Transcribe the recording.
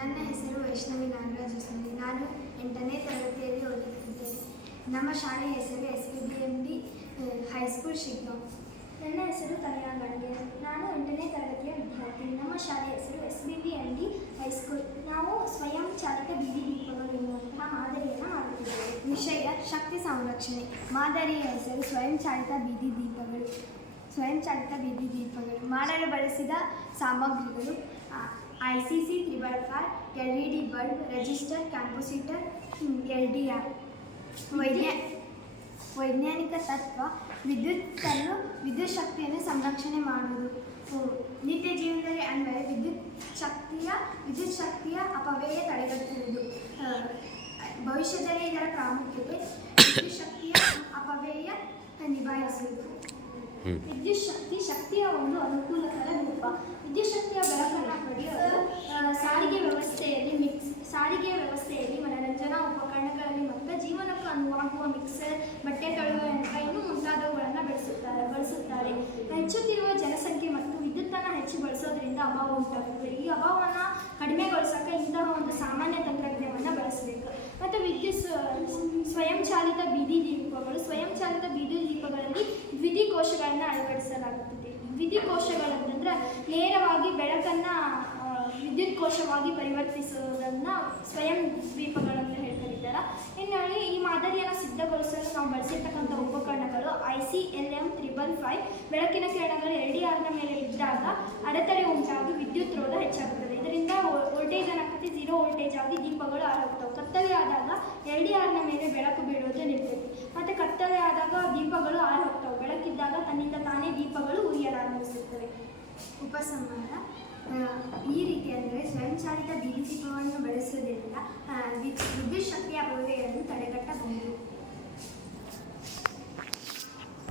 ನನ್ನ ಹೆಸರು ವೈಷ್ಣವಿ ನಾಗರಾಜ್ ಹೊಸಳ್ಳಿ. ನಾನು 8ನೇ ತರಗತಿಯಲ್ಲಿ ಓದುತ್ತಿದ್ದೇನೆ. ನಮ್ಮ ಶಾಲೆಯ ಹೆಸರು SPBMD ಹೈಸ್ಕೂಲ್ ಶಿಗ್ಗಾಂವ್. ನನ್ನ ಹೆಸರು ತನಿಯಾ ಗಂಗೆ. ನಾನು 8ನೇ ತರಗತಿಯ ವಿದ್ಯಾರ್ಥಿ. ನಮ್ಮ ಶಾಲೆಯ ಹೆಸರು SPBMD ಹೈಸ್ಕೂಲ್. ನಾವು ಸ್ವಯಂ ಚಾಲಿತ ಬೀದಿ ದೀಪಗಳು ಎನ್ನುವಂತಹ ಮಾದರಿಯನ್ನು ಮಾಡುತ್ತಿದ್ದೇವೆ. ವಿಷಯ ಶಕ್ತಿ ಸಂರಕ್ಷಣೆ. ಮಾದರಿಯ ಹೆಸರು ಸ್ವಯಂ ಚಾಲಿತ ಬೀದಿ ದೀಪಗಳು. ಮಾಡಲು ಬಳಸಿದ ಸಾಮಗ್ರಿಗಳು ICC 3x5, LED bulb, resistor, capacitor, LDR. ವೈಜ್ಞಾನಿಕ ತತ್ವ ವಿದ್ಯುತ್ ಶಕ್ತಿಯನ್ನು ಸಂರಕ್ಷಣೆ ಮಾಡುವುದು. ನಿತ್ಯ ಜೀವನದಲ್ಲಿ ಅನ್ವಯ ವಿದ್ಯುತ್ ಶಕ್ತಿಯ ಅಪವ್ಯಯ ತಡೆಗಟ್ಟುವುದು. ಭವಿಷ್ಯದಲ್ಲಿ ಇದರ ಪ್ರಾಮುಖ್ಯತೆ ವಿದ್ಯುತ್ ಶಕ್ತಿಯ ಅಪವ್ಯಯ ನಿಭಾಯಿಸುವುದು. ವಿದ್ಯುತ್ ಶಕ್ತಿಯ ಒಂದು ಅನುಕೂಲಕರ ರೂಪ. ವಿದ್ಯುತ್ ಶಕ್ತಿಯ ಬೆಳಕನ್ನು ಪಡೆಯಲು ಸಾರಿಗೆ ವ್ಯವಸ್ಥೆಯಲ್ಲಿ ಮನರಂಜನಾ ಉಪಕರಣಗಳಲ್ಲಿ ಮತ್ತು ಜೀವನಕ್ಕೆ ಅನುವಾಗುವ ಮಿಕ್ಸರ್, ಬಟ್ಟೆ ತೊಳೆಯುವ ಯಂತ್ರ ಇನ್ನೂ ಮುಂತಾದವುಗಳನ್ನು ಬಳಸುತ್ತಾರೆ. ಹೆಚ್ಚುತ್ತಿರುವ ಜನಸಂಖ್ಯೆ ಮತ್ತು ವಿದ್ಯುತ್ತನ್ನು ಹೆಚ್ಚು ಬಳಸೋದ್ರಿಂದ ಅಭಾವ ಉಂಟಾಗುತ್ತದೆ. ಈ ಅಭಾವವನ್ನು ಕಡಿಮೆಗೊಳಿಸೋಕೆ ಇಂತಹ ಒಂದು ಸಾಮಾನ್ಯ ತಂತ್ರಜ್ಞಾನವನ್ನು ಬಳಸಬೇಕು. ಮತ್ತು ಸ್ವಯಂಚಾಲಿತ ಬೀದಿ ದೀಪಗಳಲ್ಲಿ ದ್ವಿತೀಕೋಶಗಳನ್ನು ಅಳವಡಿಸಲಾಗುತ್ತದೆ. ದ್ವಿತೀಕೋಶಗಳಂತಂದ್ರೆ ನೇರವಾಗಿ ಬೆಳಕನ್ನು ವಿದ್ಯುತ್ ಕೋಶವಾಗಿ ಪರಿವರ್ತಿಸುವುದನ್ನು ಸ್ವಯಂ ದೀಪಗಳಂತ ಹೇಳ್ತಿದ್ದಾರೆ. ಇನ್ನು ಈ ಮಾದರಿಯನ್ನು ಸಿದ್ಧಗೊಳಿಸಲು ನಾವು ಬಳಸಿರ್ತಕ್ಕಂಥ ಉಪಕರಣಗಳು ICLM 3x5. ಬೆಳಕಿನ ಕಿರಣಗಳು LDRನ ಮೇಲೆ ಬಿದ್ದಾಗ ಅಡೆತಡೆ ಉಂಟಾಗಿ ವಿದ್ಯುತ್ ರೋಧ ಹೆಚ್ಚಾಗುತ್ತದೆ. ಇದರಿಂದ ವೋಲ್ಟೇಜ್ ಏನಾಗ್ತದೆ, 0 ವೋಲ್ಟೇಜ್ ಆಗಿ ದೀಪಗಳು ಆರೋಗ್ತವೆ. ಕತ್ತಲೆ ಆದಾಗ LDRನ ಮೇಲೆ ಬೆಳಕು ಬೀಳೋದು ನಿಲ್ತದೆ. ಮತ್ತು ಕತ್ತಲೆ ಆದಾಗ ದೀಪಗಳು ಆರೋಗ್ತವೆ. ಬೆಳಕಿದ್ದಾಗ ತನ್ನಿಂದ ತಾನೇ ದೀಪಗಳು ಉರಿಯಲಾರಂಭಿಸುತ್ತವೆ. ಉಪಸಂಹಾರ ಈ ರೀತಿ ಅಂದರೆ ಸ್ವಯಂಚಾಲಿತ